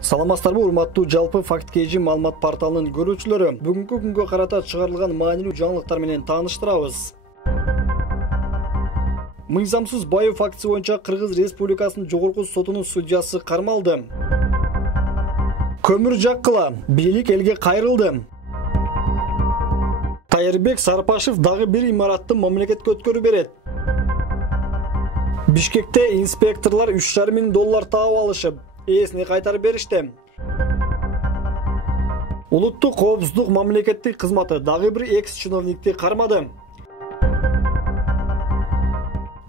Саламатсыздарбы, урматтуу жалпы факт KG маалымат порталынын көрүүчүлөрү. Бүгүнкү күнгө карата чыгарылган маанилүү жаңылыктар менен тааныштырабыз. Мыйзамсыз байоо фактысы боюнча Кыргыз Республикасынын жогорку сотунун судьясы кармалды. Көмүр жаккыла, бийлик элге кайрылды. Тайырбек Сарпашев дагы бир имаратты мамлекетке өткөрүп берет. Бишкекте инспекторлор $3,5 миң таап алышып, ээсине кайтарып беришти. Улуттук коопсуздук мамлекеттик кызматы дагы бир экс-чиновникти кармады.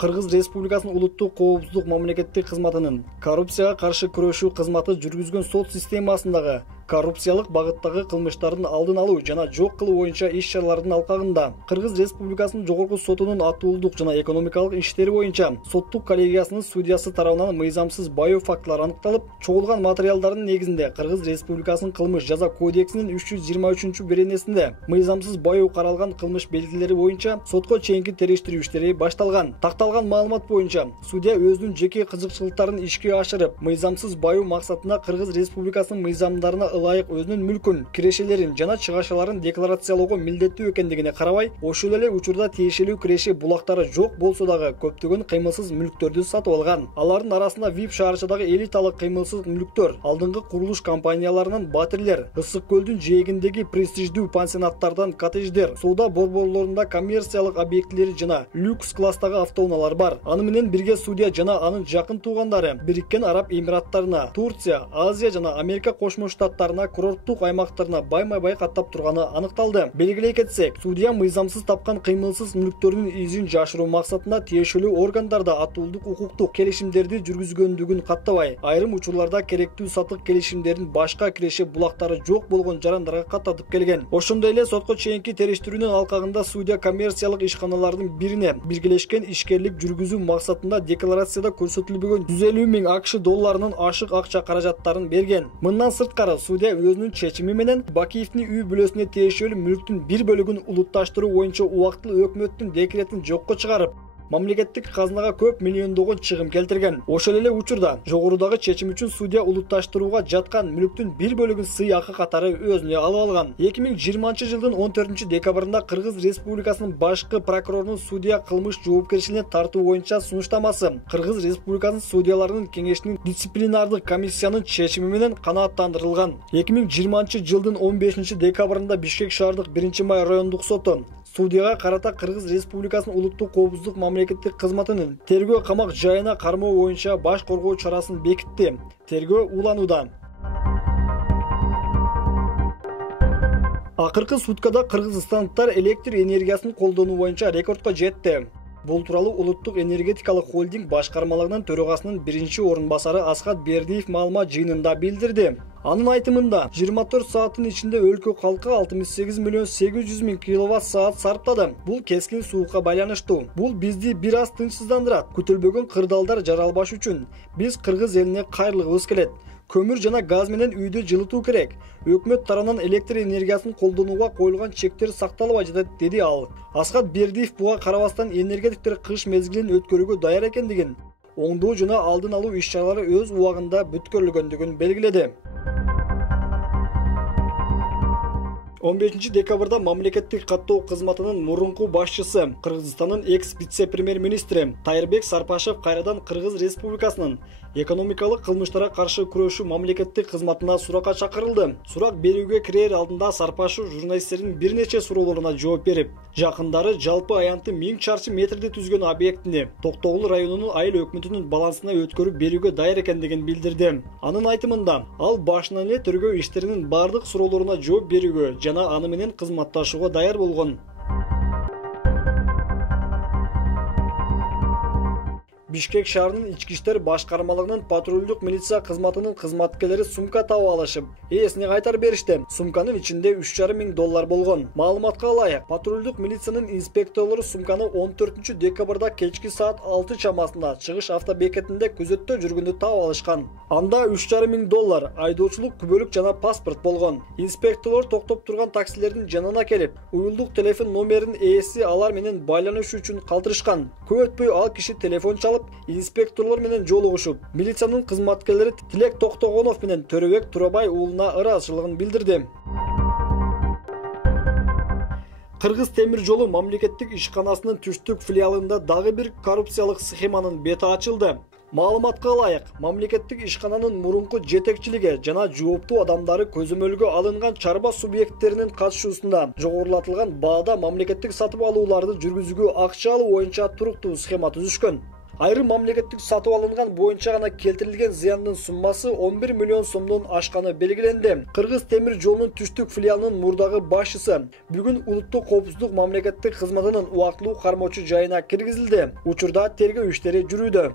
Кыргыз Республикасынын улуттук коопсуздук мамлекеттик кызматынын коррупцияга каршы күрөшүү кызматы жүргүзгөн сот системасындагы коррупциялык багыттагы кылмыштардын алдын алуу жана жок кылуу боюнча иш-чаралардын алкагында Кыргыз Республикасынын жогорку сотунун атуулдук жана экономикалык иштери боюнча соттук коллегиясынын судьясы тарабынан мыйзамсыз байоо фактылары аныкталып, чогулган материалдардын негизинде Кыргыз Республикасынын кылмыш жаза кодексинин 323-беренесинде мыйзамсыз байоо каралган кылмыш белгилери боюнча сотко чейинки териштирүү иштери башталган. Такталган маалымат боюнча судья өзүнүн жеке кызыкчылыктарын ишке ашырып, мыйзамсыз байоо максатында Кыргыз Республикасынын мыйзамдарына ылайык өзүнүн мүлкүн, кирешелерин жана чыгашаларын декларациялоого милдеттүү экендигине карабай, ошол эле учурда тиешелүү киреше булактары жок болсо дагы көптөгөн кыймылсыз мүлктөрдү сатып алган. Алардын арасында VIP шаарчадагы элиталык кыймылсыз мүлктөр, алдыңкы курулуш компанияларынын батирлер, Ысык көлдүн жээгиндеги престиждүү пансионаттардан коттедждер, соода борборлорунда коммерциялык объектилери жана люкс класстагы автоунаалар бар. Аны менен бирге судья жана анын жакын туугандары Бириккен Араб Эмираттарына, Турция, Азия жана Америка Кошмо Штаттарына курорттук аймактарына байма-бай каттап турганы аныкталды. Белгилей кетсек, судья мыйзамсыз тапкан кыймылсыз мүлктөрдүн изин жашыруу максатында тиешелүү органдарда атуулдук укуктук келишимдерди жүргүзгөндүгүн каттабай, айрым учурларда керектүү сатык келишимдердин башка киреше булактары жок болгон жарандарга каттатып келген. Ошондой эле сотко чейинки териштирүүнүн алкагында судья коммерциялык ишканалардын бирине биргелешкен ишкерлик жүргүзүү максатында декларацияда көрсөтүлбөгөн $150 миң долларынын ашык акча каражаттарын берген. Мындан сырткары судья өзүнүн чечими менен Бакиевдин үй бүлөсүнө тиешелүү мүлктүн бир бөлүгүн улутташтыруу боюнча убактылуу өкмөттүн декретин жокко чыгарып, мамлекеттик казынага көп миллиондогон чыгым келтирген. Ошол эле учурда жогорудагы чечим үчүн судья улутташтырууга жаткан мүлктүн бир бөлүгүн сый акы катары өзүнө алып алган. 2020-жылдын 14-декабрында Кыргыз Республикасынын башкы прокурорунун судья кылмыш жоопкерчилигине тартуу боюнча сунуштамасы Кыргыз Республикасынын судьяларынын кеңешинин дисциплинардык комиссиянын чечими менен канааттандырылган. 2020-жылдын 15-декабрында Бишкек шаардык 1-Май райондук соту судьяга карата Кыргыз Республикасынын улуттук коопсуздук мамлекеттик кызматынын тергөө камак жайына кармоо боюнча баш коргоо чарасын бекитти. Тергөө уланууда. Акыркы суткада кыргызстандыктар электр энергиясын колдонуу боюнча рекордко жетти. Бул тууралуу Улуттук энергетикалык холдинг башкармалыгынын төрагасынын 1-орун басары Асхат Бердиев маалымат жыйынында билдирди. Анын айтымында 24 сааттын ичинде өлкө калкы 68,8 миң киловатт-саат сарптады. Бул кескин суукка байланыштуу. Бул бизди бир аз тынчсыздандырат. Күтүлбөгөн кырдаалдар жаралбаш үчүн биз кыргыз элине кайрылгыбыз келет. Көмүр жана газ менен үйдү жылытуу керек. Өкмөт тарабынан электр энергиясын колдонууга коюлган чектер сакталбай жатат, деди ал. Асхат Бердиев буга карабастан энергетиктер кыш мезгилин өткөрүүгө даяр экендигин, оңдоо жана алдын алуу иш-чаралары өз убагында бүткөрүлгөндүгүн белгиледи. 15-декабрда мамлекеттик каттоо кызматынын мурунку башчысы, Кыргызстандын экс-вице-премьер-министри Тайырбек Сарпашев кайрадан Кыргыз Республикасынын экономикалык кылмыштарга каршы күрөшүү мамлекеттик кызматына суракка чакырылды. Сурак берүүгө кирер алдында Сарпашев журналисттердин бир нече суроолоруна жооп берип, жакындары жалпы аянты 1000 чарчы метрди түзгөн объектини Токтогул районунун айыл өкмөтүнүн балансына өткөрүп берүүгө даяр экендигин билдирди. Анын айтымында, ал башынан эле тергөө иштеринин бардык суроолоруна жооп берүүгө жана аны менен кызматташууга даяр болгон. Бишкек шаарынын ички иштер башкармалыгынын патрулдук милиция кызматынын кызматкерлери сумка таап алышып, ээсине кайтарып беришти. Сумканын ичинде $3,5 миң болгон. Маалыматка ылайык, патрулдук милициянын инспекторлору сумканы 14-декабрда кечки саат 6 чамасында чыгыш автобекетинде күзөттө жүргөндө таап алышкан. Анда $3,5 миң, айдоочулук күбөлүк жана паспорт болгон. Инспекторлор токтоп турган таксилердин жанына келип, уюлдук телефон номерин ээси алар менен байланышуу үчүн калтырышкан. Көп өтпөй ал киши телефон чалып, алып, инспекторлор менен жолугушуп, милициянын кызматкерлери Тилек Токтогонов менен Төрөбек Турабай уулуна ыраазычылыгын билдирди. Кыргыз темир жолу мамлекеттик ишканасынын түштүк филиалында дагы бир коррупциялык схеманын бети ачылды. Маалыматка ылайык, мамлекеттик ишкананын мурунку жетекчилиги жана жооптуу адамдары көзөмөлгө алынган чарба субъекттеринин катышуусунда жогорулатылган баада мамлекеттик сатып алууларды жүргүзүүгө акча алуу боюнча туруктуу схема түзүшкөн. Айрым мамлекеттик сатып алынган боюнча гана келтирилген зыяндын суммасы 11 миллион сомдон ашканы белгиленди. Кыргыз темир жолунун түштүк филиалынын мурдагы башчысы бүгүн улуттук коопсуздук мамлекеттик кызматынын убактылуу кармоочу жайына киргизилди. Учурда тергөө иштери жүрүүдө.